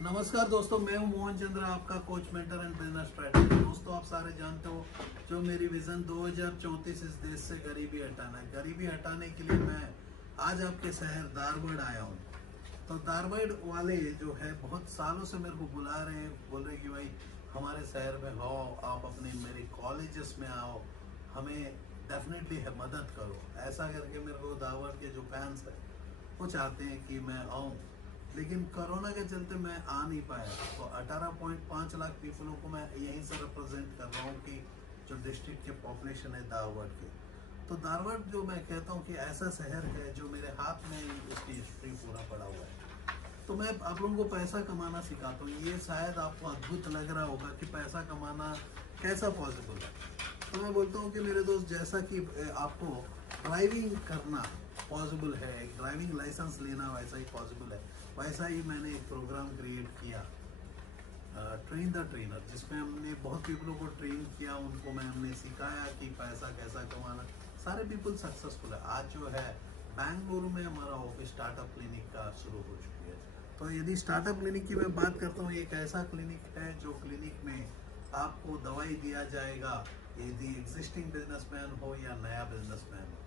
नमस्कार दोस्तों, मैं हूं मोहन चंद्र, आपका coach, mentor and business strategist. दोस्तों, आप सारे जानते हो जो मेरी विजन 2034 इस देश से गरीबी हटाना है। गरीबी हटाने के लिए मैं आज आपके शहर धारवाड़ आया हूं। तो धारवाड़ वाले जो है बहुत सालों से मेरे को बुला रहे हैं, बोल रहे कि भाई हमारे शहर में आओ, आप अपने मेरे कॉलेजेस में आओ, हमें डेफिनेटली है मदद करो। ऐसा करके मेरे को धारवाड़ के जो फैंस है वो चाहते हैं कि मैं आऊँ, लेकिन कोरोना के चलते मैं आ नहीं पाया। तो 18.5 लाख पीपलों को मैं यहीं से रिप्रेजेंट कर रहा हूँ कि जो डिस्ट्रिक्ट के पॉपुलेशन है धारवाड़ के। तो धारवाड़ जो मैं कहता हूँ कि ऐसा शहर है जो मेरे हाथ में उसकी हिस्ट्री पूरा पड़ा हुआ है। तो मैं आप लोगों को पैसा कमाना सिखाता हूँ। ये शायद आपको अद्भुत लग रहा होगा कि पैसा कमाना कैसा पॉसिबल है। तो मैं बोलता हूँ कि मेरे दोस्त, जैसा कि आपको ड्राइविंग करना पॉसिबल है, ड्राइविंग लाइसेंस लेना वैसा ही पॉसिबल है, वैसा ही मैंने एक प्रोग्राम क्रिएट किया, ट्रेन द ट्रेनर, जिसमें हमने बहुत पीपलों को ट्रेन किया। उनको हमने सिखाया कि पैसा कैसा कमाना। सारे पीपल सक्सेसफुल है। आज जो है बेंगलुरु में हमारा ऑफिस स्टार्टअप क्लिनिक का शुरू हो चुकी है। तो यदि स्टार्टअप क्लिनिक की मैं बात करता हूँ, एक ऐसा क्लिनिक है जो क्लिनिक में आपको दवाई दिया जाएगा, यदि एग्जिस्टिंग बिजनेसमैन हो या नया बिजनेसमैन हो,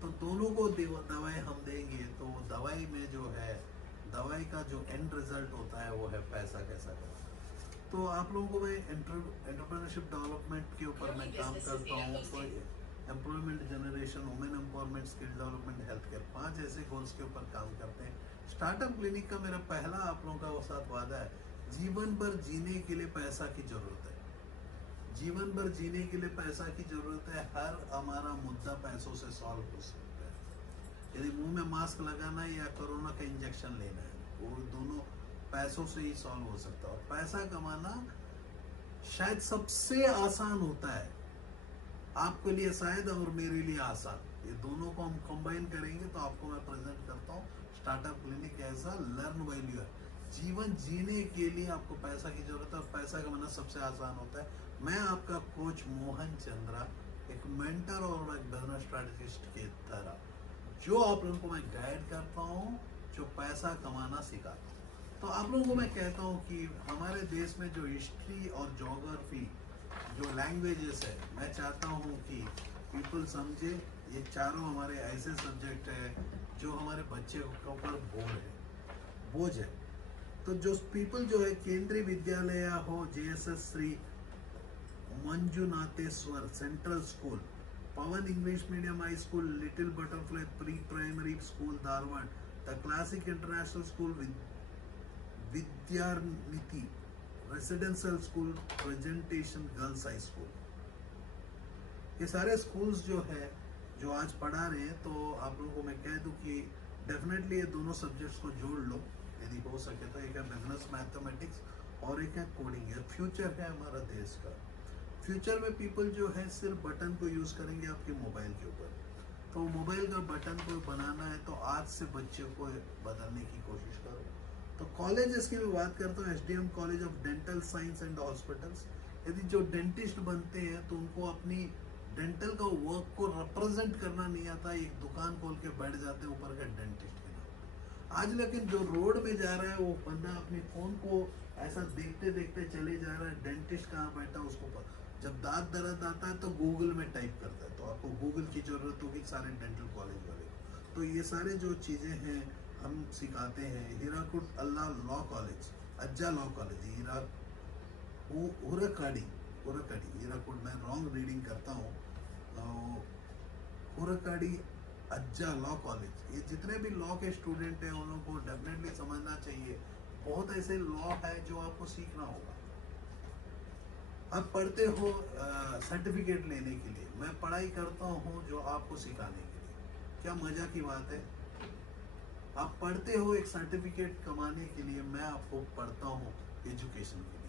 तो दोनों को दवाई हम देंगे। तो दवाई में जो है, दवाई का जो एंड रिजल्ट होता है वो है पैसा कैसा कमाना। तो आप लोगों को मैं एंटरप्रेन्योरशिप डेवलपमेंट के ऊपर मैं काम करता हूँ। तो employment generation, women empowerment, skill development, health care, 5 ऐसे गोल्स के ऊपर काम करते हैं। स्टार्टअप क्लिनिक का मेरा पहला आप लोगों का वो साथ वादा है, जीवन भर जीने के लिए पैसा की जरूरत है। जीवन भर जीने के लिए पैसा की जरूरत है। हर हमारा मुद्दा पैसों से सॉल्व हो सकता है। यदि मुंह में मास्क लगाना है या कोरोना का इंजेक्शन लेना है, वो दोनों पैसों से ही सॉल्व हो सकता है। और पैसा कमाना शायद सबसे आसान होता है, आपके लिए शायद और मेरे लिए आसान। ये दोनों को हम कंबाइन करेंगे तो आपको मैं प्रेजेंट करता हूँ स्टार्टअप क्लिनिक ऐसा लर्न वैल्यू है। जीवन जीने के लिए आपको पैसा की जरूरत है और पैसा कमाना सबसे आसान होता है। मैं आपका कोच मोहन चंद्रा, एक मेंटर और एक बिजनेस स्ट्रेटेजिस्ट की तरह, जो आप लोगों को मैं गाइड करता हूँ, जो पैसा कमाना सिखाता हूँ। तो आप लोगों को मैं कहता हूँ कि हमारे देश में जो हिस्ट्री और ज्योग्राफी, जो लैंग्वेजेस है, मैं चाहता हूँ कि पीपल समझे। ये चारों हमारे ऐसे सब्जेक्ट है जो हमारे बच्चे के ऊपर बोझ है। तो जो पीपल जो है केंद्रीय विद्यालय हो, JSS Shri Manjunatheshwara central school, Pawan English medium high school, little butterfly pre primary school Dharwad, the classic international school, Vidyanidhi residential school, presentation girls high school, ये सारे स्कूल्स जो है जो आज पढ़ा रहे हैं। तो आप लोगों को मैं कह दूं कि डेफिनेटली ये दोनों सब्जेक्ट्स को जोड़ लो यदि हो सके तो। एक है बिजनेस मैथमेटिक्स और एक है कोडिंग। है फ्यूचर है हमारा देश का। फ्यूचर में पीपल जो है सिर्फ बटन को यूज करेंगे आपके मोबाइल के ऊपर। तो मोबाइल का बटन को बनाना है तो आज से बच्चों को बदलने की कोशिश करो। तो कॉलेजेस की मैं बात करता हूँ, SDM college of dental science and hospitals. यदि जो डेंटिस्ट बनते हैं तो उनको अपनी डेंटल का वर्क को रिप्रेजेंट करना नहीं आता, एक दुकान खोल के बैठ जाते हैं ऊपर का डेंटिस्ट के नाम। आज लेकिन जो रोड में जा रहा है वो बंदा अपने फोन को ऐसा देखते देखते चले जा रहा है, डेंटिस्ट कहाँ बैठा उसको पर। जब दांत दर्द आता है तो गूगल में टाइप करता है, तो आपको गूगल की जरूरत होगी सारे डेंटल कॉलेज वाले को। तो ये सारे जो चीजें हैं हम सिखाते हैं। हीराकुड अल्लाह लॉ कॉलेज, अज्जा लॉ कॉलेज, हुरकाडी हीराकुड, मैं रॉन्ग रीडिंग करता हूँ, हुरकाडी अज्जा लॉ कॉलेज। ये जितने भी लॉ के स्टूडेंट हैं उन लोगों को डेफिनेटली समझना चाहिए। बहुत ऐसे लॉ है जो आपको सीखना होगा। आप पढ़ते हो सर्टिफिकेट लेने के लिए, मैं पढ़ाई करता हूँ जो आपको सिखाने के लिए। क्या मजा की बात है। आप पढ़ते हो एक सर्टिफिकेट कमाने के लिए, मैं आपको पढ़ता हूँ एजुकेशन के लिए।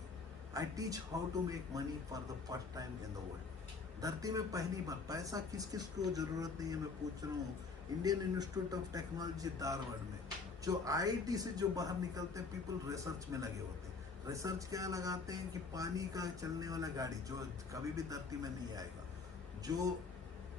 I teach how to make money for the first time in the world. धरती में पहली बार पैसा किस किस को जरूरत नहीं है, मैं पूछ रहा हूँ। Indian institute of technology Dharwad में, जो आईआईटी से जो बाहर निकलते हैं पीपल रिसर्च में लगे होते हैं। रिसर्च क्या लगाते हैं कि पानी का चलने वाला गाड़ी जो कभी भी धरती में नहीं आएगा, जो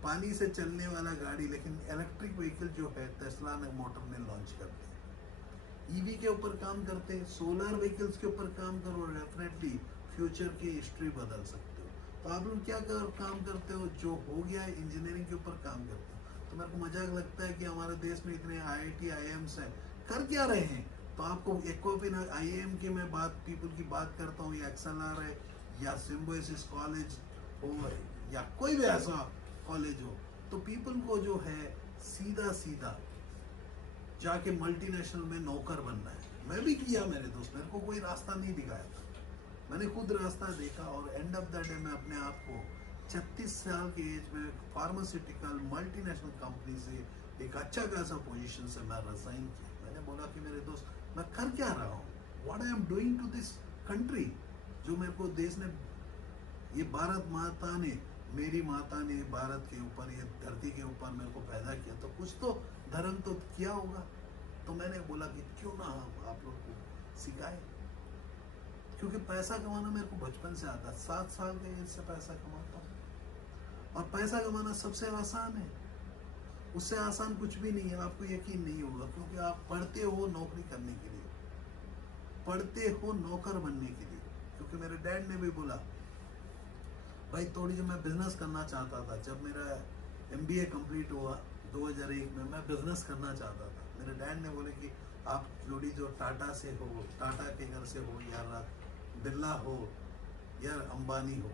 पानी से चलने वाला गाड़ी, लेकिन इलेक्ट्रिक व्हीकल जो है टेस्ला ने मोटर में लॉन्च करते हैं। ईवी के ऊपर काम करते हैं, सोलर व्हीकल्स के ऊपर काम करो, डेफिनेटली फ्यूचर की हिस्ट्री बदल सकते हो। तो आप लोग क्या काम करते हो, जो हो गया है इंजीनियरिंग के ऊपर काम करते हो। तो मेरे को मजाक लगता है कि हमारे देश में इतने आईआईटी आईआईएम्स हैं, कर क्या रहे हैं। तो आपको एक्वाफिन आईआईएम की मैं पीपल की बात करता हूँ, या एक्सएलआर है, या सिम्बोसिस कॉलेज हो, या कोई भी ऐसा कॉलेज हो, तो पीपल को जो है सीधा सीधा जाके मल्टीनेशनल में नौकर बनना है। मैं भी किया मेरे दोस्त, मेरे को कोई रास्ता नहीं दिखाया था, मैंने खुद रास्ता देखा, और एंड ऑफ द डे मैं अपने आप को 36 साल की एज में फार्मास्यूटिकल मल्टीनेशनल कंपनी से एक अच्छा खासा पोजीशन से मैं रिजाइन किया। मैंने बोला कि मेरे दोस्त मैं कर क्या रहा हूँ, what I am doing to this country, जो मेरे को देश ने, ये भारत माता ने, मेरी माता ने भारत के ऊपर, ये धरती के ऊपर मेरे को पैदा किया, तो कुछ तो धर्म तो किया होगा। तो मैंने बोला कि क्यों ना हम आप लोग को सिखाए, क्योंकि पैसा कमाना मेरे को बचपन से आता, 7 साल के एज से पैसा कमाता हूँ, और पैसा कमाना सबसे आसान है, उससे आसान कुछ भी नहीं है। आपको यकीन नहीं होगा, क्योंकि आप पढ़ते हो नौकरी करने के लिए, पढ़ते हो नौकर बनने के लिए। क्योंकि मेरे डैड ने भी बोला भाई थोड़ी, जो मैं बिजनेस करना चाहता था, जब मेरा MBA कंप्लीट हुआ 2001 में, मैं बिजनेस करना चाहता था। मेरे डैड ने बोले कि आप जोड़ी जो टाटा से हो, टाटा के घर से हो, या बिरला हो, या अंबानी हो,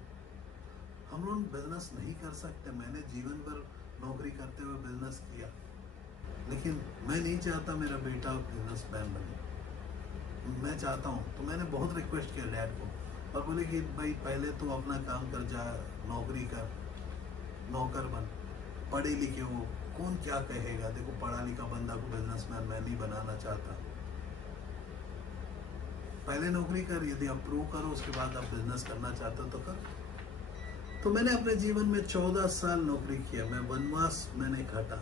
हम लोग बिजनेस नहीं कर सकते। मैंने जीवन भर नौकरी करते हुए बिजनेस किया, लेकिन मैं नहीं चाहता मेरा बेटा बिजनेसमैन बने, मैं चाहता हूँ। तो मैंने बहुत रिक्वेस्ट किया डैड को, और बोले कि भाई पहले तो अपना काम कर, जा नौकरी कर, नौकर बन, पढ़े लिखे हो, कौन क्या कहेगा। देखो पढ़ा लिखा बंदा को बिजनेसमैन मैं नहीं बनाना चाहता, पहले नौकरी कर, यदि अप्रूव करो उसके बाद आप बिजनेस करना चाहते हो तो कर। तो मैंने अपने जीवन में 14 साल नौकरी किया। मैं वनवास मैंने काटा,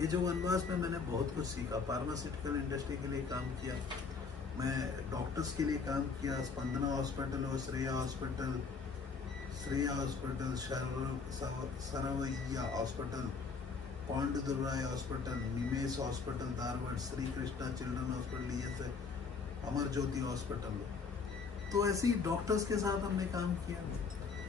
ये जो वनवास में मैंने बहुत कुछ सीखा। फार्मास्यूटिकल इंडस्ट्री के लिए काम किया, मैं डॉक्टर्स के लिए काम किया, स्पंदना हॉस्पिटल और श्रेया हॉस्पिटल, सरवैया हॉस्पिटल, पांडुदुर्राय hospital, Nimesh hospital Dharwad, Shri Krishna children hospital, ये से अमर ज्योति हॉस्पिटल। तो ऐसे ही डॉक्टर्स के साथ हमने काम किया।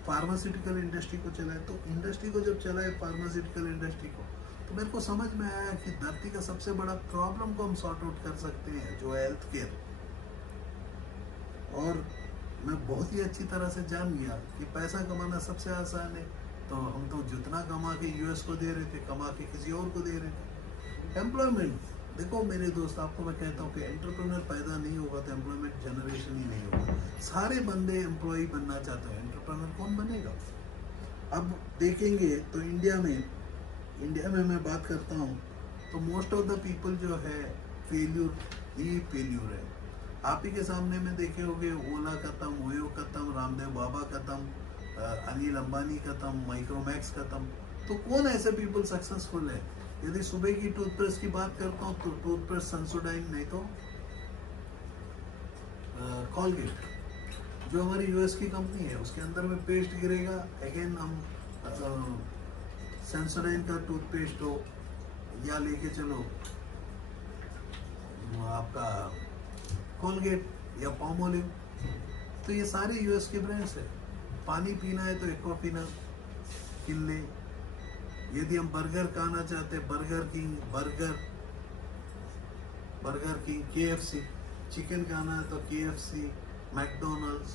फार्मास्यूटिकल इंडस्ट्री को चलाए, तो इंडस्ट्री को जब चलाए फार्मास्यूटिकल इंडस्ट्री को, तो मेरे को समझ में आया कि धरती का सबसे बड़ा प्रॉब्लम को हम सॉर्ट आउट कर सकते हैं, जो है हेल्थ केयर। और मैं बहुत ही अच्छी तरह से जान गया कि पैसा कमाना सबसे आसान है। तो हम तो जितना कमा के US को दे रहे थे, कमा के किसी और को दे रहे थे। एम्प्लॉयमेंट, देखो मेरे दोस्त, आपको मैं कहता हूँ कि एंटरप्रेन्योर पैदा नहीं होगा तो एम्प्लॉयमेंट जनरेशन ही नहीं होगा। सारे बंदे एम्प्लॉय बनना चाहते हैं, एंटरप्रेन्योर कौन बनेगा। अब देखेंगे तो इंडिया में मैं बात करता हूँ तो मोस्ट ऑफ द पीपल जो है फेल्यूर है। आप ही के सामने में देखे होंगे, ओला खत्म, ओयो खत्म, रामदेव बाबा खत्म, अनिल अंबानी खत्म, माइक्रोमैक्स खत्म। तो कौन ऐसे पीपल सक्सेसफुल है। यदि सुबह की टूथपेस्ट की बात करता हूँ तो टूथपेस्ट सेंसोडाइन, नहीं तो कॉलगेट, जो हमारी US की कंपनी है, उसके अंदर में पेस्ट गिरेगा। अगेन हम सेंसोडाइन का टूथपेस्ट हो, या लेके चलो आपका कॉलगेट या पॉमोलिव, तो ये सारे US के ब्रांड्स है। पानी पीना है तो एक्वाफिना किन ले। यदि हम बर्गर खाना चाहते हैं, बर्गर किंग, KFC, चिकन खाना है तो KFC, मैकडोनल्ड्स,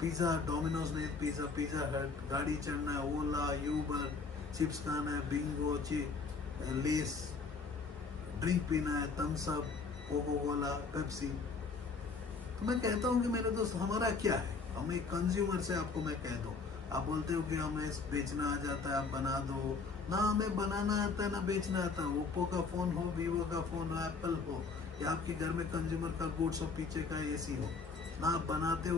पिज़्ज़ा, डोमिनोज नहीं पिज़्ज़ा हट, गाड़ी चढ़ना है ओला, यूबर, चिप्स खाना है बिंगो, लेस, ड्रिंक पीना है Thums Up, Coca Cola, Pepsi. तो मैं कहता हूँ कि मेरे दोस्त, हमारा क्या है। हम एक कंज्यूमर से, आपको मैं कह दूँ, आप बोलते हो कि हमें बेचना आ जाता है, आप बना दो ना। हमें बनाना आता है ना बेचना आता है। ओप्पो का फ़ोन हो, वीवो का फ़ोन हो, एप्पल हो, या आपके घर में कंज्यूमर का गुड्स हो, पीछे का AC हो, ना आप बनाते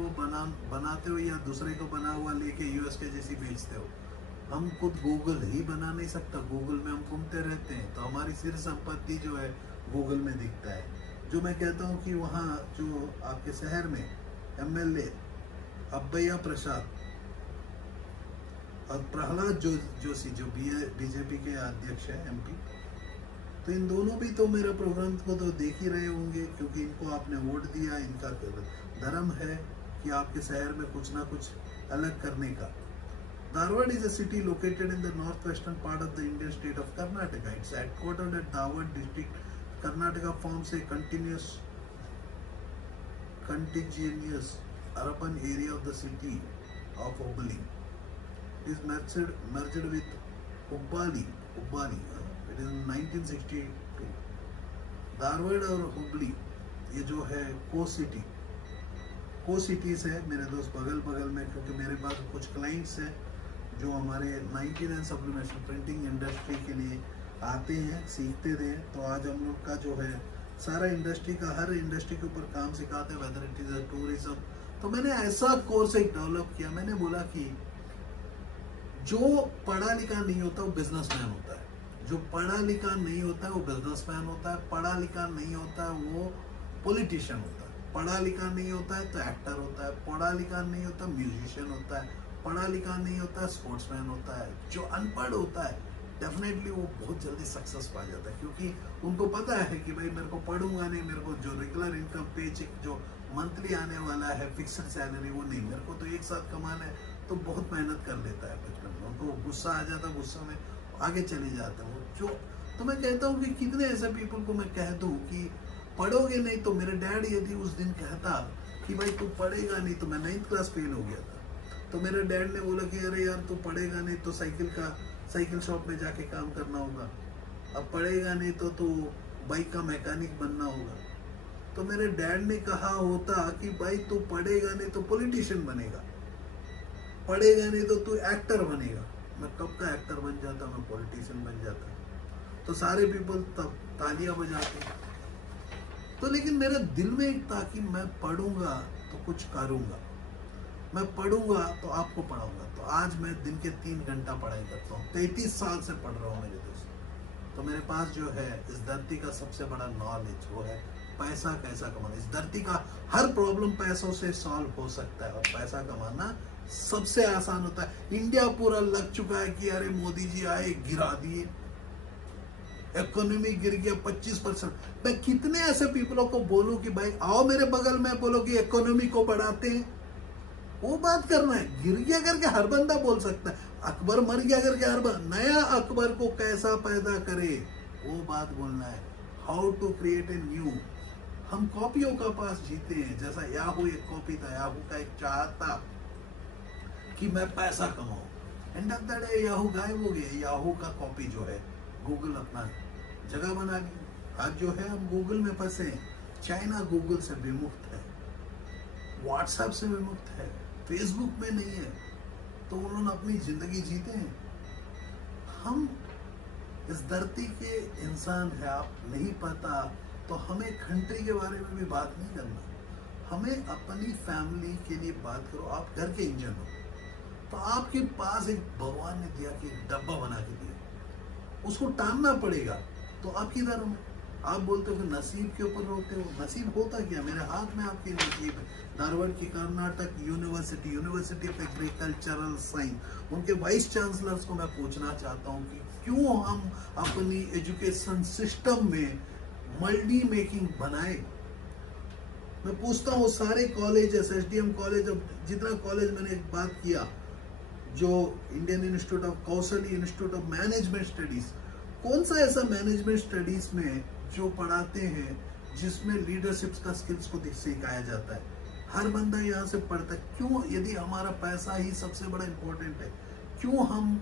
हो या दूसरे को बना हुआ लेके US के जैसी बेचते हो। हम खुद गूगल ही बना नहीं सकता, गूगल में हम घूमते रहते हैं, तो हमारी सिर संपत्ति जो है गूगल में दिखता है। जो मैं कहता हूँ कि वहाँ जो आपके शहर में MLA अब्बैया प्रसाद और प्रहलाद जोशी जो बीजेपी के अध्यक्ष है MP, तो इन दोनों भी तो मेरा प्रोग्राम को तो देख ही रहे होंगे, क्योंकि इनको आपने वोट दिया। इनका धर्म है कि आपके शहर में कुछ ना कुछ अलग करने का। Dharwad is a city located in the northwestern part of the Indian state of Karnataka. It's headquartered at Dharwad district. Karnataka forms a contiguous urban area of the city of Hubballi. It is merged with Hubbali. It is in 1962. Dharwad और हुबली ये जो है को cities है मेरे दोस्त, बगल में, क्योंकि मेरे पास कुछ क्लाइंट्स हैं जो हमारे 99 सब्लिमेशन प्रिंटिंग इंडस्ट्री के लिए आते हैं, सीखते थे। तो आज हम लोग का जो है सारा इंडस्ट्री का, हर इंडस्ट्री के ऊपर काम सिखाते हैं, वेदर इट इज टूरिज्म। तो मैंने ऐसा कोर्स एक डेवलप किया। मैंने बोला कि जो पढ़ा लिखा नहीं होता वो बिजनेसमैन होता है, जो पढ़ा लिखा नहीं होता है वो बिजनेसमैन होता है, पढ़ा लिखा नहीं होता है वो पॉलिटिशियन होता है, पढ़ा लिखा नहीं होता है तो एक्टर होता है, पढ़ा लिखा नहीं होता म्यूजिशियन होता है, पढ़ा लिखा नहीं होता है स्पोर्ट्समैन होता है। जो अनपढ़ होता है डेफिनेटली वो बहुत जल्दी सक्सेस पा जाता है, क्योंकि उनको पता है कि भाई मेरे को पढ़ूंगा नहीं, मेरे को जो रेगुलर इनकम पे चेक जो मंथली आने वाला है फिक्स्ड सैलरी वो नहीं, मेरे को तो एक साथ कमाना है, तो बहुत मेहनत कर लेता है बचपन में। उनको गुस्सा आ जाता है, गुस्सा में आगे चले जाते हैं वो जो। तो मैं कहता हूँ कि कितने ऐसे पीपल को मैं कह दूँ कि पढ़ोगे नहीं। तो मेरे डैड यदि उस दिन कहता कि भाई तू पढ़ेगा नहीं, तो मैं 9th क्लास फेल हो गया था, तो मेरे डैड ने बोला कि अरे यार तू पढ़ेगा नहीं तो साइकिल शॉप में जाके काम करना होगा, अब पढ़ेगा नहीं तो तू बाइक का मैकेनिक बनना होगा। तो मेरे डैड ने कहा होता कि भाई तू पढ़ेगा नहीं तो पॉलिटिशियन बनेगा, पढ़ेगा नहीं तो तू एक्टर बनेगा। मैं कब का एक्टर बन जाता, मैं पॉलिटिशियन बन जाता। तो सारे पीपल तब तालियां बजाते। तो लेकिन मेरे दिल में एक था कि मैं पढ़ूंगा तो कुछ करूंगा, मैं पढ़ूंगा तो आपको पढ़ाऊंगा। तो आज मैं दिन के 3 घंटा पढ़ाई करता हूँ, 33 साल से पढ़ रहा हूँ मेरे दोस्त। तो मेरे पास जो है इस धरती का सबसे बड़ा नॉलेज वो है पैसा कैसा कमाना। इस धरती का हर प्रॉब्लम पैसों से सॉल्व हो सकता है, और पैसा कमाना सबसे आसान होता है। इंडिया पूरा लग चुका है कि अरे मोदी जी आए गिरा दिए, इकोनॉमी गिर गया 25%। मैं कितने ऐसे पीपलों को बोलूं कि भाई आओ मेरे बगल में, बोलो कि इकोनॉमी को बढ़ाते हैं, वो बात करना है। गिर गया करके हर बंदा बोल सकता है, अकबर मर गया करके हर बंदा, नया अकबर को कैसा पैदा करे वो बात बोलना है। How to create a new. हम कॉपियों का पास जीते हैं, जैसा याहू एक कॉपी था, याहू का एक चाहता कि मैं पैसा कमाऊं, end of the day Yahoo गायब हो गया। याहू का कॉपी जो है गूगल अपना जगह बना ली। आज जो है हम गूगल में फंसे हैं। चाइना गूगल से विमुक्त है, व्हाट्सएप से विमुक्त है, फेसबुक में नहीं है, तो उन्होंने अपनी जिंदगी जीते हैं। हम इस धरती के इंसान है, आप नहीं पता तो हमें कंट्री के बारे में भी बात नहीं करना, हमें अपनी फैमिली के लिए बात करो। आप घर के इंजन हो, तो आपके पास एक भगवान ने दिया कि एक डब्बा बना के दिया, उसको टांगना पड़ेगा। तो आप किधर हो? आप बोलते हो कि नसीब के ऊपर रोते हो, नसीब होता क्या? मेरे हाथ में आपकी नसीब है। धारवाड़ की Karnataka university of agricultural science, उनके वाइस चांसलर्स को मैं पूछना चाहता हूँ कि क्यों हम अपनी एजुकेशन सिस्टम में मल्टी मेकिंग बनाए। मैं पूछता हूँ सारे कॉलेजेस, SDM कॉलेज, जितना कॉलेज मैंने एक बात किया, जो Indian institute of Kaushal institute of management studies, कौन सा ऐसा मैनेजमेंट स्टडीज में जो पढ़ाते हैं जिसमें लीडरशिप का स्किल्स को सिखाया जाता है? हर बंदा यहाँ से पढ़ता है। क्यों? यदि हमारा पैसा ही सबसे बड़ा इंपॉर्टेंट है, क्यों हम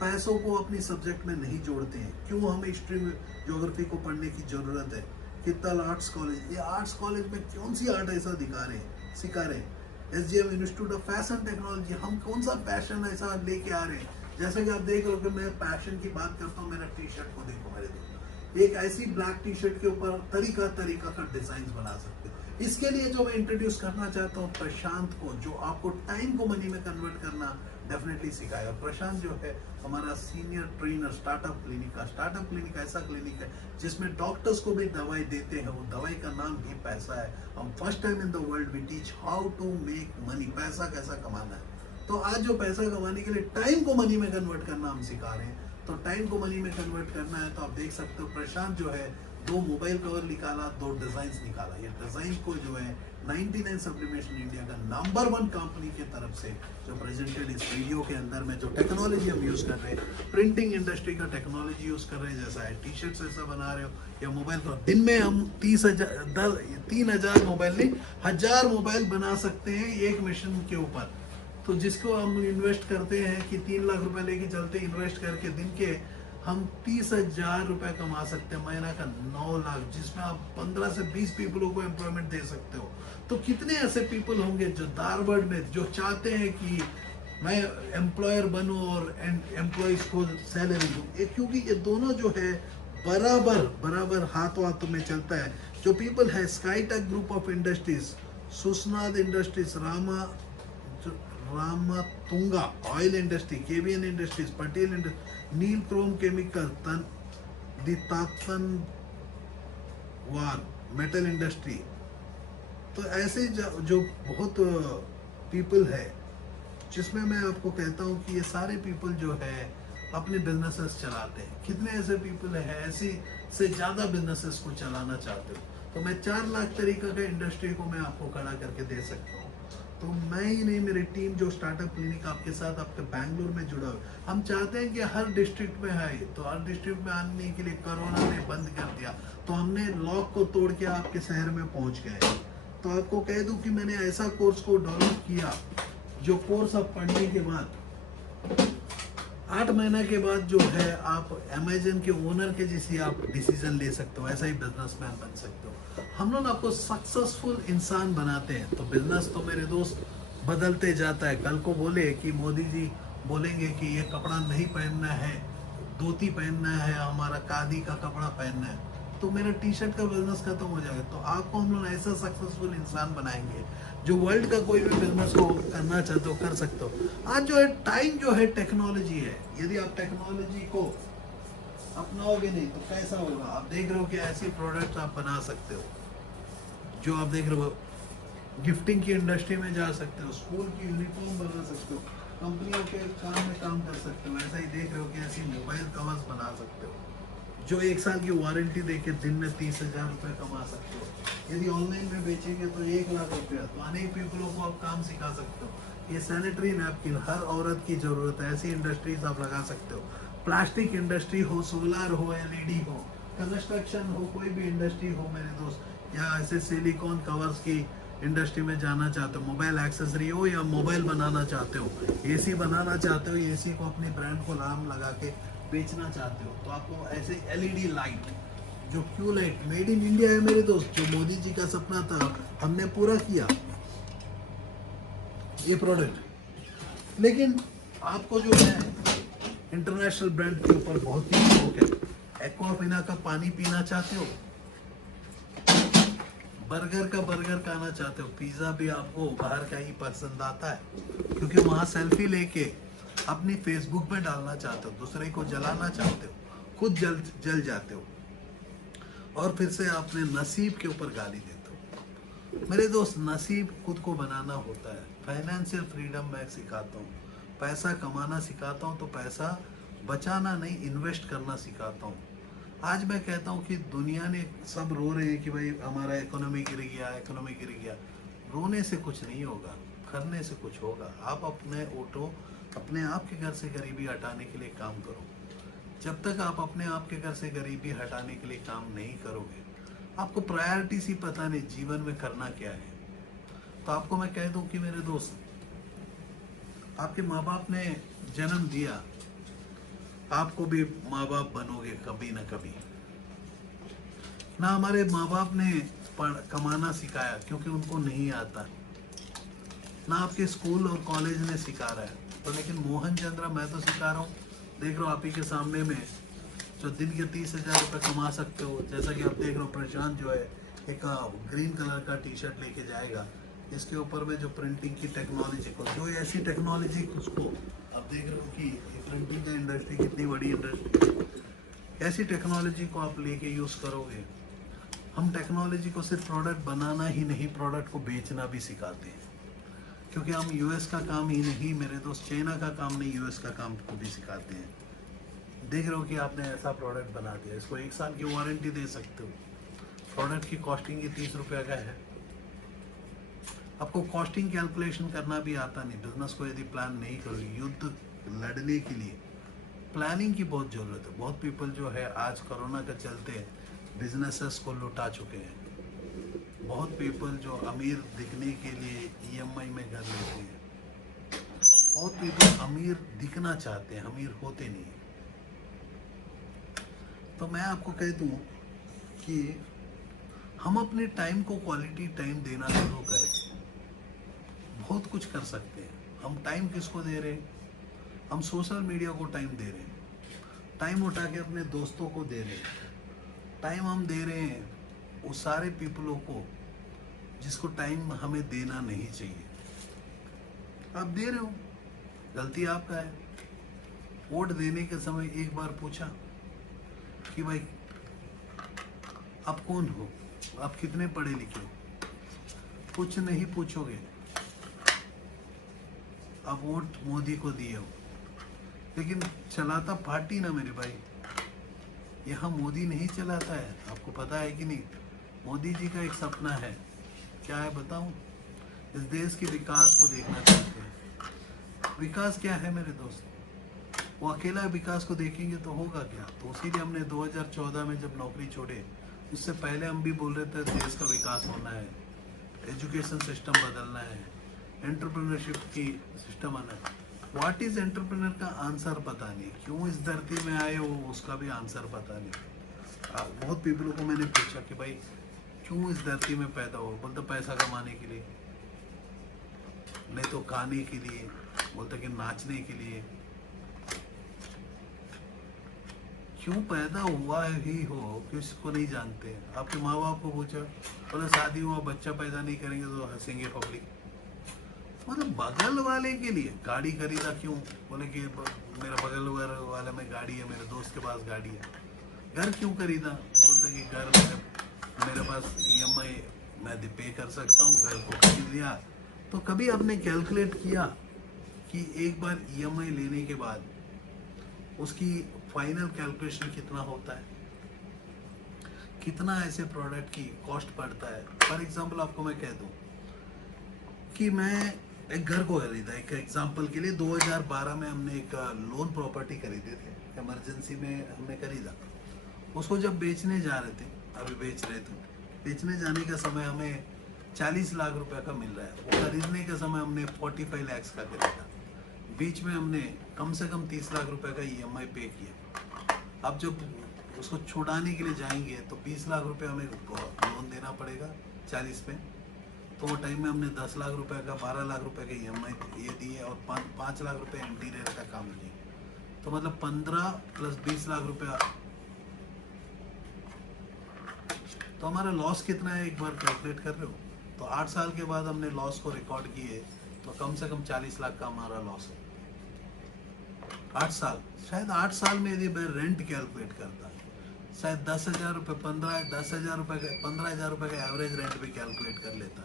पैसों को अपनी सब्जेक्ट में नहीं जोड़ते हैं? क्यों हमें हिस्ट्री ज्योग्राफी को पढ़ने की जरूरत है? कित्तल आर्ट्स कॉलेज, ये आर्ट्स कॉलेज में कौन सी आर्ट ऐसा सिखा रहे हैं? SGM institute of fashion technology, हम कौन सा पैशन ऐसा लेके आ रहे हैं? जैसे कि आप देख रहे हो कि मैं पैशन की बात करता हूँ, मेरा टी-शर्ट को देखो मेरे दोस्त, एक ऐसी ब्लैक टी-शर्ट के ऊपर तरीका का डिजाइन बना सकते हो। इसके लिए जो मैं इंट्रोड्यूस करना चाहता हूँ प्रशांत को, जो आपको टाइम को मनी में कन्वर्ट करना, डेफिनेटली सिखाएगा। प्रशांत जो है हमारा सीनियर ट्रेनर स्टार्टअप क्लिनिक का। स्टार्टअप क्लिनिक ऐसा क्लिनिक है जिसमें डॉक्टर्स को भी दवाई देते हैं, वो दवाई का नाम ही पैसा है। हम first time in the world we teach how to make money, पैसा कैसा कमाना है। तो आज जो पैसा कमाने के लिए टाइम को मनी में कन्वर्ट करना हम सिखा रहे हैं। तो टाइम को मनी में कन्वर्ट करना है तो आप देख सकते हो प्रशांत जो है 2 मोबाइल कवर निकाला, 2 डिजाइन निकाला। ये डिजाइन को जो है 99 सब्लिमेशन इंडिया का नंबर 1 कंपनी की तरफ से जो प्रेजेंटेड इस वीडियो के अंदर में जो टेक्नोलॉजी हम यूज कर रहे हैं, प्रिंटिंग इंडस्ट्री का टेक्नोलॉजी यूज कर रहे हैं, जैसा है टी शर्ट ऐसा बना रहे हो या मोबाइल कवर। दिन में हम 3,000 मोबाइल नहीं 1000 मोबाइल बना सकते हैं एक मिशन के ऊपर। तो जिसको हम इन्वेस्ट करते हैं कि 3 लाख रुपए लेके चलते इन्वेस्ट करके दिन के हम 30,000 रुपए कमा सकते हैं, महीना का 9 लाख, जिसमें आप 15 से 20 पीपलों को एम्प्लॉयमेंट दे सकते हो। तो कितने ऐसे पीपल होंगे जो धारवाड़ में जो चाहते हैं कि मैं एम्प्लॉयर बनूं और एम्प्लॉयज को सैलरी दूं, क्योंकि ये दोनों जो है बराबर हाथों हाथों में चलता है। जो पीपल है स्काईटेक ग्रुप ऑफ इंडस्ट्रीज, सुसनाद industries, Ramatunga oil industry, KVN industries, Patel industry, Neel chrome chemical, ताकतनवार मेटल इंडस्ट्री। तो ऐसे जो बहुत पीपल है जिसमें मैं आपको कहता हूँ कि ये सारे पीपल जो है अपने बिजनेसेस चलाते हैं। कितने ऐसे पीपल है ऐसी से ज़्यादा बिजनेसेस को चलाना चाहते हो। तो मैं 4 लाख तरीके का इंडस्ट्री को मैं आपको खड़ा करके दे सकता हूँ। तो मैं ही नहीं, मेरी टीम जो स्टार्टअप क्लिनिक आपके साथ आपके बैंगलोर में जुड़ा हुआ, हम चाहते हैं कि हर डिस्ट्रिक्ट में है। तो हर डिस्ट्रिक्ट में आने के लिए कोरोना ने बंद कर दिया, तो हमने लॉक को तोड़ के आपके शहर में पहुंच गए। तो आपको कह दूं कि मैंने ऐसा कोर्स को डेवलप किया जो कोर्स आप पढ़ने के बाद 8 महीने के बाद जो है आप अमेजन के ओनर के जैसी आप डिसीजन ले सकते हो, ऐसा ही बिजनेसमैन बन सकते हो। हम लोग आपको सक्सेसफुल इंसान बनाते हैं। तो बिजनेस तो मेरे दोस्त बदलते जाता है। कल को बोले कि मोदी जी बोलेंगे कि ये कपड़ा नहीं पहनना है, धोती पहनना है, हमारा खादी का कपड़ा पहनना है, तो मेरा टी शर्ट का बिजनेस खत्म हो जाएगा। तो आपको हम लोग ऐसा सक्सेसफुल इंसान बनाएंगे जो वर्ल्ड का कोई भी बिजनेस को करना चाहते हो कर सकते हो। आज जो है टाइम जो है टेक्नोलॉजी है। यदि आप टेक्नोलॉजी को अपनाओगे नहीं तो कैसा होगा। आप देख रहे हो कि ऐसी प्रोडक्ट आप बना सकते हो जो आप देख रहे हो, गिफ्टिंग की इंडस्ट्री में जा सकते हो, स्कूल की यूनिफॉर्म बना सकते हो, कंपनियों के काम में काम कर सकते हो। ऐसा ही देख रहे हो कि ऐसी मोबाइल कवर्स बना सकते हो जो 1 साल की वारंटी देके दिन में 30,000 रुपये कमा सकते हो। यदि ऑनलाइन में बेचेंगे तो 1 लाख रुपया। तो अनेक पीपलों को आप काम सिखा सकते हो। ये सैनिटरी नैपकिन हर औरत की जरूरत है, ऐसी इंडस्ट्रीज आप लगा सकते हो। प्लास्टिक इंडस्ट्री हो, सोलर हो, LED हो, कंस्ट्रक्शन हो, कोई भी इंडस्ट्री हो मेरे दोस्त, या ऐसे सिलिकॉन कवर्स की इंडस्ट्री में जाना चाहते हो, मोबाइल एक्सेसरी हो या मोबाइल बनाना चाहते हो, AC बनाना चाहते हो, AC को अपनी ब्रांड को नाम लगा के बेचना चाहते हो, तो आपको ऐसे LED लाइट जो Q light made in India है मेरे दोस्त, जो मोदी जी का सपना था हमने पूरा किया ये प्रोडक्ट। लेकिन आपको जो है इंटरनेशनल ब्रांड के ऊपर बहुत ही शौक है। एक्वाफिना का पानी पीना चाहते हो, बर्गर का बर्गर खाना चाहते हो, पिज्जा भी आपको बाहर का ही पसंद आता है क्योंकि वहां सेल्फी लेके अपनी फेसबुक पे डालना चाहते हो, दूसरे को जलाना चाहते हो, खुद जल जाते हो और फिर से अपने नसीब के ऊपर गाली देते हो। मेरे दोस्त नसीब खुद को बनाना होता है। फाइनेंशियल फ्रीडम मैं सिखाता हूँ, पैसा कमाना सिखाता हूँ, तो पैसा बचाना नहीं इन्वेस्ट करना सिखाता हूँ। आज मैं कहता हूँ कि दुनिया ने सब रो रहे हैं कि भाई हमारा इकोनॉमी गिर गया, इकोनॉमी गिर गया। रोने से कुछ नहीं होगा, करने से कुछ होगा। आप अपने आप के घर से गरीबी हटाने के लिए काम करो। जब तक आप अपने आप के घर से गरीबी हटाने के लिए काम नहीं करोगे, आपको प्रायोरिटीज ही पता नहीं जीवन में करना क्या है। तो आपको मैं कह दूं कि मेरे दोस्त, आपके माँ बाप ने जन्म दिया, आपको भी माँ बाप बनोगे कभी ना कभी। ना हमारे माँ बाप ने कमाना सिखाया क्योंकि उनको नहीं आता, ना आपके स्कूल और कॉलेज ने सिखा रहा है। तो लेकिन मोहन चंद्र मैं तो सिखा रहा हूँ। देख रहे हो आप ही के सामने में जो दिन के 30,000 रुपये कमा सकते हो। जैसा कि आप देख रहे हो प्रशांत जो है एक ग्रीन कलर का टी शर्ट लेके जाएगा, इसके ऊपर में जो प्रिंटिंग की टेक्नोलॉजी को, जो ऐसी टेक्नोलॉजी उसको आप देख रहे हो कि प्रिंटिंग का इंडस्ट्री कितनी बड़ी इंडस्ट्री, ऐसी टेक्नोलॉजी को आप लेके यूज़ करोगे। हम टेक्नोलॉजी को सिर्फ प्रोडक्ट बनाना ही नहीं, प्रोडक्ट को बेचना भी सिखाते हैं, क्योंकि हम यूएस का काम ही नहीं, मेरे दोस्त चाइना का काम नहीं, यूएस का काम को भी सिखाते हैं। देख रहे हो कि आपने ऐसा प्रोडक्ट बना दिया, इसको 1 साल की वारंटी दे सकते हो। प्रोडक्ट की कॉस्टिंग ही 30 रुपये का है। आपको कॉस्टिंग कैलकुलेशन करना भी आता नहीं। बिजनेस को यदि प्लान नहीं करोगे, युद्ध लड़ने के लिए प्लानिंग की बहुत ज़रूरत है। बहुत पीपल जो है आज कोरोना के चलते बिजनेसेस को लुटा चुके हैं। बहुत पीपल जो अमीर दिखने के लिए ईएमआई में घर लेते हैं। बहुत पीपल अमीर दिखना चाहते हैं, अमीर होते नहीं हैं। तो मैं आपको कह दूं कि हम अपने टाइम को क्वालिटी टाइम देना शुरू करें। बहुत कुछ कर सकते हैं। हम टाइम किसको दे रहे हैं? हम सोशल मीडिया को टाइम दे रहे हैं, टाइम उठा के अपने दोस्तों को दे रहे हैं, टाइम हम दे रहे हैं उस सारे पीपलों को जिसको टाइम हमें देना नहीं चाहिए। आप दे रहे हो, गलती आपका है। वोट देने के समय एक बार पूछा कि भाई आप कौन हो, आप कितने पढ़े लिखे हो? कुछ नहीं पूछोगे, आप वोट मोदी को दिए हो, लेकिन चलाता पार्टी ना मेरे भाई। यहाँ मोदी नहीं चलाता है, आपको पता है कि नहीं? मोदी जी का एक सपना है, क्या है बताऊं? इस देश के विकास को देखना चाहते हैं। विकास क्या है मेरे दोस्त? वो अकेला विकास को देखेंगे तो होगा क्या? तो इसीलिए हमने 2014 में जब नौकरी छोड़े, उससे पहले हम भी बोल रहे थे देश का विकास होना है, एजुकेशन सिस्टम बदलना है, एंटरप्रेन्योरशिप की सिस्टम आना है। व्हाट इज एंटरप्रेन्योर का आंसर पता नहीं, क्यों इस धरती में आए हो उसका भी आंसर पता नहीं। बहुत पीपलों को मैंने पूछा कि भाई क्यों इस धरती में पैदा हो, बोलते पैसा कमाने के लिए, नहीं तो खाने के लिए, बोलते कि नाचने के लिए। क्यों पैदा हुआ ही हो किसको नहीं जानते। आपके माँ बाप को पूछो, बोले शादी हुआ बच्चा पैदा नहीं करेंगे तो हंसेंगे पब्लिक। मतलब बगल वाले के लिए गाड़ी खरीदा क्यों? बोले कि मेरा बगल वाले में गाड़ी है, मेरे दोस्त के पास गाड़ी है। घर क्यों खरीदा? बोलता कि घर मेरे पास ईएमआई मैं पे कर सकता हूँ, घर को खरीद लिया। तो कभी आपने कैलकुलेट किया कि एक बार ईएमआई लेने के बाद उसकी फाइनल कैलकुलेशन कितना होता है, कितना ऐसे प्रोडक्ट की कॉस्ट पड़ता है? फॉर एग्जांपल आपको मैं कह दूं कि मैं एक घर को खरीदा, एक एग्जांपल के लिए 2012 में हमने एक लोन प्रॉपर्टी खरीदे थे, इमरजेंसी में हमने खरीदा। उसको जब बेचने जा रहे थे, अभी बेच रहे थे, बेचने जाने का समय हमें 40 लाख रुपए का मिल रहा है। वो खरीदने के समय हमने 45 लाख का खरीदा। बीच में हमने कम से कम 30 लाख रुपए का ईएमआई पे किया। अब जब उसको छुड़ाने के लिए जाएंगे तो 20 लाख रुपए हमें लोन देना पड़ेगा 40 में। तो वो टाइम में हमने 10 लाख रुपए का, 12 लाख रुपए का ईएमआई ये दिए और 5 लाख रुपए इंटीरियर का काम किए। तो मतलब 15 प्लस 20 लाख रुपया, तो हमारा लॉस कितना है एक बार कैलकुलेट कर रहे हो? तो 8 साल के बाद हमने लॉस को रिकॉर्ड किए तो कम से कम 40 लाख का हमारा लॉस है। 8 साल, शायद 8 साल में यदि मैं रेंट कैलकुलेट करता शायद 10,000 रुपये, 10,000 रुपये का, 15,000 रुपये का एवरेज रेंट भी कैलकुलेट कर लेता।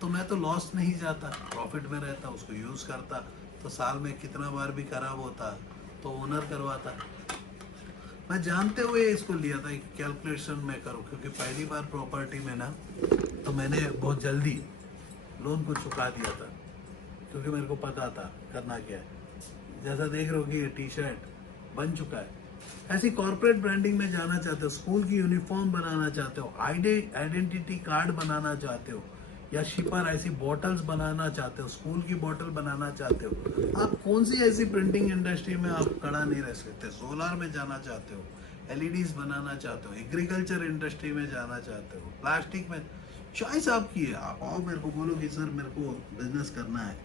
तो मैं तो लॉस नहीं जाता, प्रॉफिट में रहता, उसको यूज़ करता। तो साल में कितना बार भी खराब होता तो ओनर करवाता। मैं जानते हुए इसको लिया था, कैलकुलेशन मैं करूँ, क्योंकि पहली बार प्रॉपर्टी में ना तो मैंने बहुत जल्दी लोन को चुका दिया था, क्योंकि मेरे को पता था करना क्या है। जैसा देख रहे हो कि ये टी शर्ट बन चुका है। ऐसी कॉर्पोरेट ब्रांडिंग में जाना चाहते हो, स्कूल की यूनिफॉर्म बनाना चाहते हो, आइडेंटिटी कार्ड बनाना चाहते हो, या शिपर ऐसी बॉटल्स बनाना चाहते हो, स्कूल की बॉटल बनाना चाहते हो, आप कौन सी ऐसी प्रिंटिंग इंडस्ट्री में आप खड़ा नहीं रह सकते? सोलार में जाना चाहते हो, एलईडीज बनाना चाहते हो, एग्रीकल्चर इंडस्ट्री में जाना चाहते हो, प्लास्टिक में, चॉइस आपकी है। आप आओ मेरे को बोलो कि सर मेरे को बिजनेस करना है,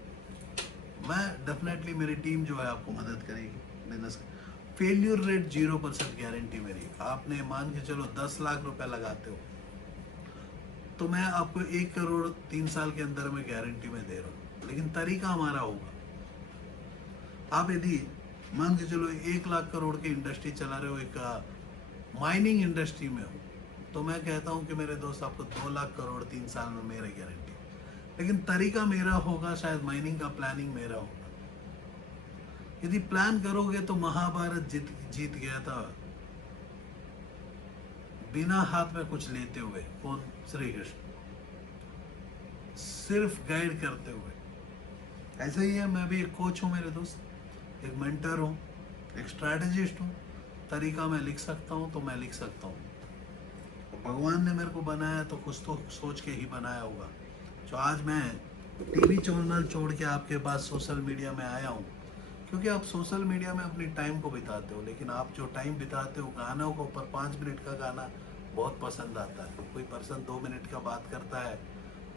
मैं डेफिनेटली, मेरी टीम जो है आपको मदद करेगी बिजनेस। फेल्यूर रेट 0% गारंटी मेरी। आपने मान के चलो 10 लाख रुपए लगाते हो, तो मैं आपको 1 करोड़ 3 साल के अंदर में गारंटी में दे रहा हूँ, लेकिन तरीका हमारा होगा। आप यदि मान के चलो 1 लाख करोड़ की इंडस्ट्री चला रहे हो, एक माइनिंग इंडस्ट्री में हो, तो मैं कहता हूँ कि मेरे दोस्त आपको 2 लाख करोड़ 3 साल में मेरे गारंटी, लेकिन तरीका मेरा होगा, शायद माइनिंग का प्लानिंग मेरा होगा। यदि प्लान करोगे तो महाभारत जीत गया था बिना हाथ में कुछ लेते हुए। कौन? श्री कृष्ण, सिर्फ गाइड करते हुए। ऐसा ही है, मैं भी एक कोच हूँ मेरे दोस्त, एक मेंटर हूँ, एक स्ट्रैटेजिस्ट हूँ। तरीका मैं लिख सकता हूँ तो मैं लिख सकता हूँ। भगवान ने मेरे को बनाया तो कुछ तो सोच के ही बनाया होगा। जो आज मैं टीवी चैनल छोड़ के आपके पास सोशल मीडिया में आया हूँ, क्योंकि आप सोशल मीडिया में अपनी टाइम को बिताते हो, लेकिन आप जो टाइम बिताते हो गानों के ऊपर, 5 मिनट का गाना बहुत पसंद आता है। कोई पर्सन 2 मिनट का बात करता है,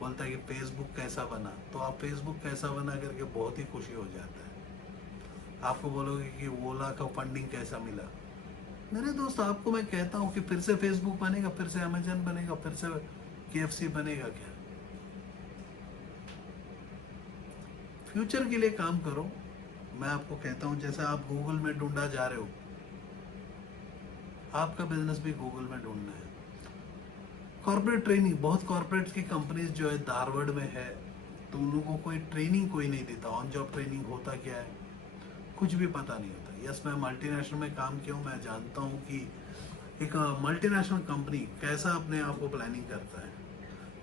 बोलता है कि फेसबुक कैसा बना, तो आप फेसबुक कैसा बना करके बहुत ही खुशी हो जाता है। आपको बोलोगे कि ओला का फंडिंग कैसा मिला। मेरे दोस्त आपको मैं कहता हूँ कि फिर से फेसबुक बनेगा, फिर से अमेजन बनेगा, फिर से KFC बनेगा क्या? फ्यूचर के लिए काम करो। मैं आपको कहता हूँ, जैसे आप गूगल में ढूंढा जा रहे हो, आपका बिजनेस भी गूगल में ढूंढना है। कॉर्पोरेट ट्रेनिंग, बहुत कॉर्पोरेट की कंपनीज जो है धारवाड़ में है, तो उन लोगों को कोई ट्रेनिंग कोई नहीं देता। ऑन जॉब ट्रेनिंग होता क्या है, कुछ भी पता नहीं होता। यस, मैं मल्टीनेशनल में काम किया हूँ, मैं जानता हूँ कि एक मल्टीनेशनल कंपनी कैसा अपने आप को प्लानिंग करता है,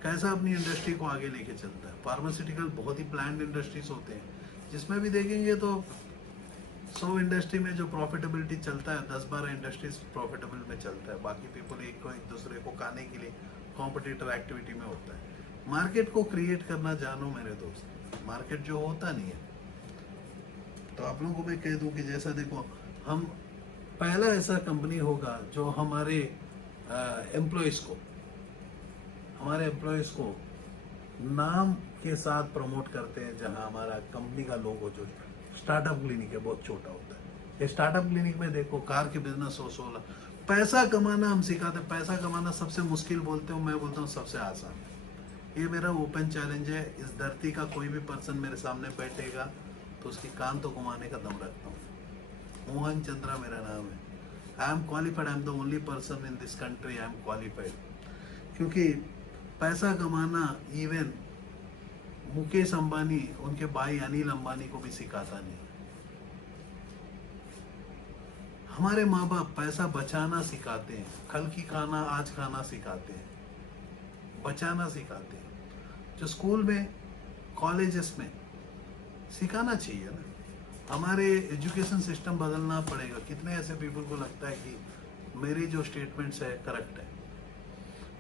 कैसा अपनी इंडस्ट्री को आगे लेके चलता है। फार्मास्यूटिकल बहुत ही प्लान्ड इंडस्ट्रीज होते हैं, जिसमें भी देखेंगे तो 100 इंडस्ट्री में जो प्रॉफिटेबिलिटी चलता है, 10-12 इंडस्ट्रीज प्रॉफिटेबल में चलता है। बाकी पीपल एक दूसरे को खाने के लिए कॉम्पिटिटर एक्टिविटी में होता है। मार्केट को क्रिएट करना जानो मेरे दोस्त, मार्केट जो होता नहीं है। तो आप लोगों को मैं कह दूं कि जैसा देखो, हम पहला ऐसा कंपनी होगा जो हमारे एम्प्लॉयज़ को नाम के साथ प्रमोट करते हैं। जहां हमारा कंपनी का लोगो जो स्टार्टअप क्लिनिक है बहुत छोटा होता है। ये स्टार्टअप क्लिनिक में देखो, कार के बिजनेस हो, 16 पैसा कमाना हम सिखाते हैं। पैसा कमाना सबसे मुश्किल बोलते हो, मैं बोलता हूँ सबसे आसान। ये मेरा ओपन चैलेंज है। इस धरती का कोई भी पर्सन मेरे सामने बैठेगा तो उसकी कान तो घुमाने का दम रखता हूँ। मोहन चंद्रा मेरा नाम है। I am qualified, I am the only person in this country, I am qualified. क्योंकि पैसा कमाना इवन मुकेश अंबानी, उनके भाई अनिल अंबानी को भी सिखाता नहीं। हमारे माँ बाप पैसा बचाना सिखाते हैं, कल की खाना आज खाना सिखाते हैं, बचाना सिखाते हैं। जो स्कूल में, कॉलेजेस में सिखाना चाहिए ना। हमारे एजुकेशन सिस्टम बदलना पड़ेगा। कितने ऐसे पीपल को लगता है कि मेरी जो स्टेटमेंट्स है करेक्ट है।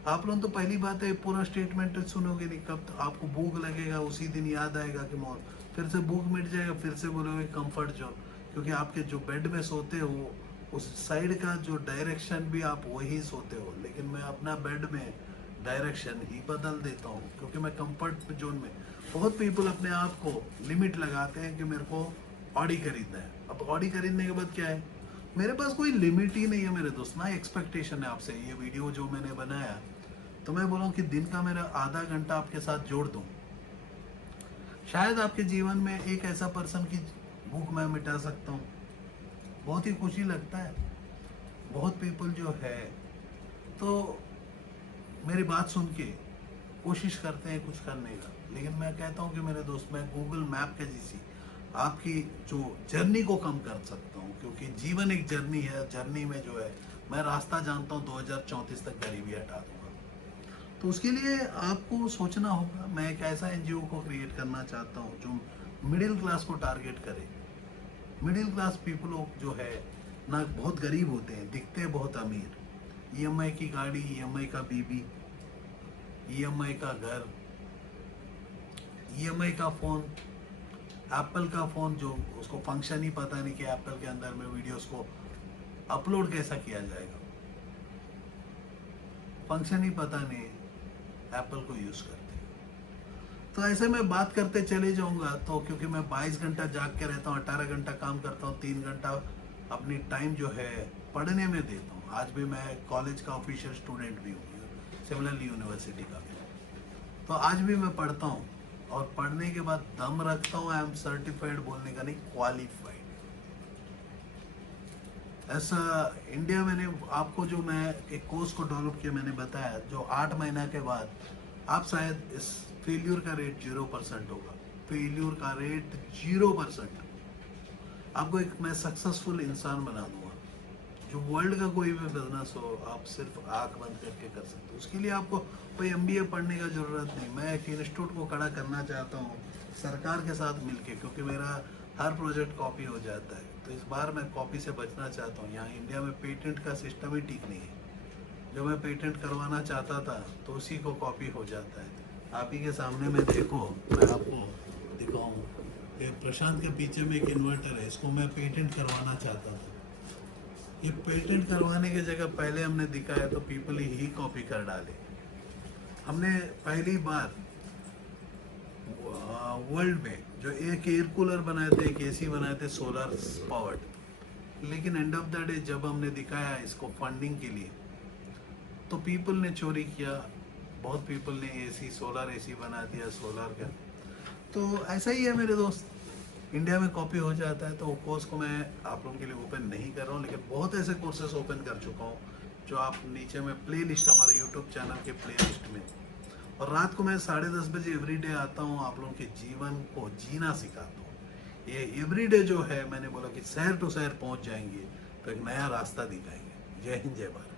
आप लोग तो पहली बात है, पूरा स्टेटमेंट सुनोगे नहीं, कब तो आपको भूख लगेगा उसी दिन याद आएगा कि मोर, फिर से भूख मिट जाएगा, फिर से बोलोगे कंफर्ट जोन। क्योंकि आपके जो बेड में सोते हो उस साइड का जो डायरेक्शन भी आप वही सोते हो। लेकिन मैं अपना बेड में डायरेक्शन ही बदल देता हूँ, क्योंकि मैं कंफर्ट जोन में। बहुत पीपल अपने आप को लिमिट लगाते हैं कि मेरे को ऑडी खरीदना है। अब ऑडी खरीदने के बाद क्या है, मेरे पास कोई लिमिट ही नहीं है मेरे दोस्त। ना एक्सपेक्टेशन है आपसे। ये वीडियो जो मैंने बनाया, तो मैं बोलूँ कि दिन का मेरा आधा घंटा आपके साथ जोड़ दूँ, शायद आपके जीवन में एक ऐसा पर्सन की भूख मैं मिटा सकता हूँ। बहुत ही खुशी लगता है। बहुत पीपल जो है तो मेरी बात सुन के कोशिश करते हैं कुछ करने का, लेकिन मैं कहता हूँ कि मेरे दोस्त, मैं गूगल मैप के जैसी आपकी जो जर्नी को कम कर सकता हूँ। क्योंकि जीवन एक जर्नी है। जर्नी में जो है मैं रास्ता जानता हूँ, 2034 तक गरीबी हटा दूंगा। तो उसके लिए आपको सोचना होगा। मैं एक ऐसा NGO को क्रिएट करना चाहता हूँ जो मिडिल क्लास को टारगेट करे। मिडिल क्लास पीपल जो है ना, बहुत गरीब होते हैं, दिखते हैं बहुत अमीर। EMI की गाड़ी, EMI का बीबी, EMI का घर, EMI का फोन, एप्पल का फोन जो उसको फंक्शन ही पता नहीं कि एप्पल के अंदर में वीडियोस को अपलोड कैसा किया जाएगा, फंक्शन ही पता नहीं, एप्पल को यूज करते। तो ऐसे में बात करते चले जाऊंगा। तो क्योंकि मैं 22 घंटा जाग के रहता हूँ, 18 घंटा काम करता हूँ, 3 घंटा अपनी टाइम जो है पढ़ने में देता हूँ। आज भी मैं कॉलेज का ऑफिशियल स्टूडेंट भी हूँ, सिमिलरली यूनिवर्सिटी का भी। तो आज भी मैं पढ़ता हूँ और पढ़ने के बाद दम रखता हूँ, आई एम सर्टिफाइड बोलने का नहीं, क्वालिफाइड। ऐसा इंडिया मैंने आपको जो मैं एक कोर्स को डेवलप किया मैंने बताया, जो 8 महीना के बाद आप शायद इस फेल्यूर का रेट 0% होगा, फेल्यूर का रेट 0%। आपको एक मैं सक्सेसफुल इंसान बना दूंगा। जो वर्ल्ड का कोई भी बिजनेस हो आप सिर्फ आंख बंद करके कर सकते हो। उसके लिए आपको कोई MBA पढ़ने का जरूरत नहीं। मैं एक इंस्टीट्यूट को खड़ा करना चाहता हूँ सरकार के साथ मिलके, क्योंकि मेरा हर प्रोजेक्ट कॉपी हो जाता है। तो इस बार मैं कॉपी से बचना चाहता हूँ। यहाँ इंडिया में पेटेंट का सिस्टम ही ठीक नहीं है। जो मैं पेटेंट करवाना चाहता था तो उसी को कॉपी हो जाता है। आप ही के सामने में देखो, मैं आपको दिखाऊँ, ये प्रशांत के पीछे में एक इन्वर्टर है, इसको मैं पेटेंट करवाना चाहता था। ये पेटेंट करवाने की जगह पहले हमने दिखाया तो पीपल ही कॉपी कर डाले। हमने पहली बार वर्ल्ड में जो एक एयर कूलर बनाए थे, एक AC बनाए थे सोलर पावर्ड, लेकिन एंड ऑफ द डे जब हमने दिखाया इसको फंडिंग के लिए तो पीपल ने चोरी किया। बहुत पीपल ने सोलर AC बना दिया, सोलर का। तो ऐसा ही है मेरे दोस्त, इंडिया में कॉपी हो जाता है। तो वो कोर्स को मैं आप लोगों के लिए ओपन नहीं कर रहा हूँ, लेकिन बहुत ऐसे कोर्सेस ओपन कर चुका हूँ जो आप नीचे में प्लेलिस्ट हमारे यूट्यूब चैनल के प्लेलिस्ट में, और रात को मैं 10:30 बजे एवरीडे आता हूँ, आप लोगों के जीवन को जीना सिखाता हूँ। ये एवरीडे जो है, मैंने बोला कि शहर टू शहर पहुँच जाएंगे तो एक नया रास्ता दिखाएंगे। जय हिंद, जय Bharat.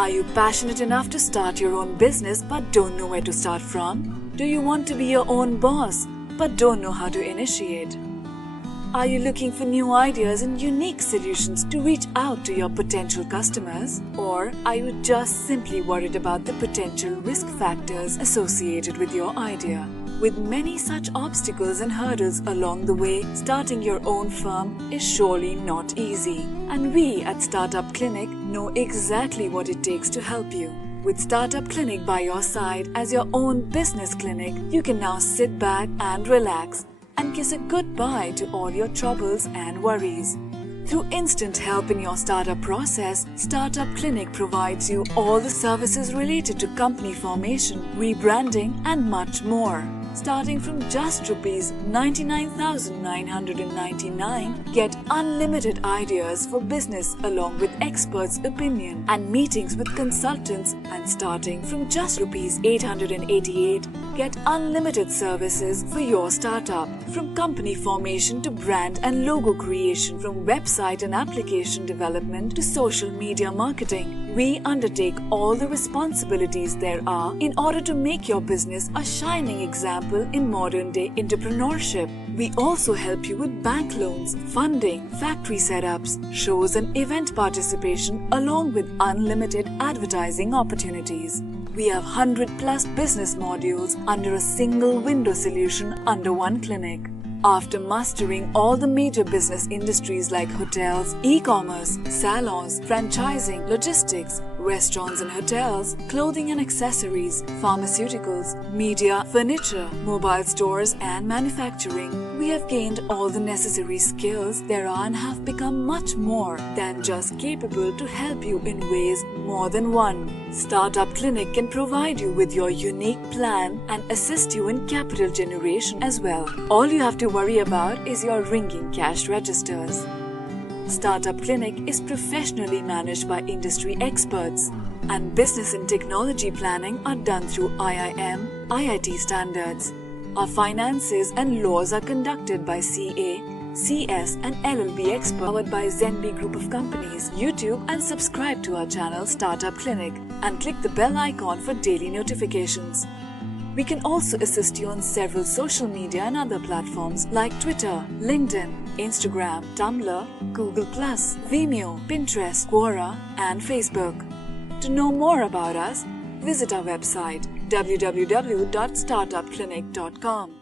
Are you passionate enough to start your own business but don't know where to start from? Do you want to be your own boss but don't know how to initiate? Are you looking for new ideas and unique solutions to reach out to your potential customers? Or are you just simply worried about the potential risk factors associated with your idea? With many such obstacles and hurdles along the way, starting your own firm is surely not easy. And we at Startup Clinic know exactly what it takes to help you. With Startup Clinic by your side as your own business clinic, you can now sit back and relax and kiss a goodbye to all your troubles and worries. Through instant help in your startup process, Startup Clinic provides you all the services related to company formation, rebranding and much more. Starting from just rupees 99,999, get unlimited ideas for business along with experts' opinion and meetings with consultants, and starting from just rupees 888, get unlimited services for your startup. From company formation to brand and logo creation, from website and application development to social media marketing, we undertake all the responsibilities there are in order to make your business a shining example in modern-day entrepreneurship. We also help you with bank loans, funding, factory setups, shows and event participation, along with unlimited advertising opportunities. We have 100+ business modules under a single window solution under one clinic. After mastering all the major business industries like hotels, e-commerce, salons, franchising, logistics, restaurants and hotels, clothing and accessories, pharmaceuticals, media, furniture, mobile stores and manufacturing, we have gained all the necessary skills there are and have become much more than just capable to help you in ways more than one. Startup Clinic can provide you with your unique plan and assist you in capital generation as well. All you have to worry about is your ringing cash registers. Startup Clinic is professionally managed by industry experts, and business and technology planning are done through IIM, IIT standards. Our finances and laws are conducted by CA, CS and LLB experts, powered by Zenby Group of Companies. YouTube and subscribe to our channel Startup Clinic and click the bell icon for daily notifications. We can also assist you on several social media and other platforms like Twitter, LinkedIn, Instagram, Tumblr, Google+, Vimeo, Pinterest, Quora and Facebook. To know more about us, visit our website www.startupclinic.com.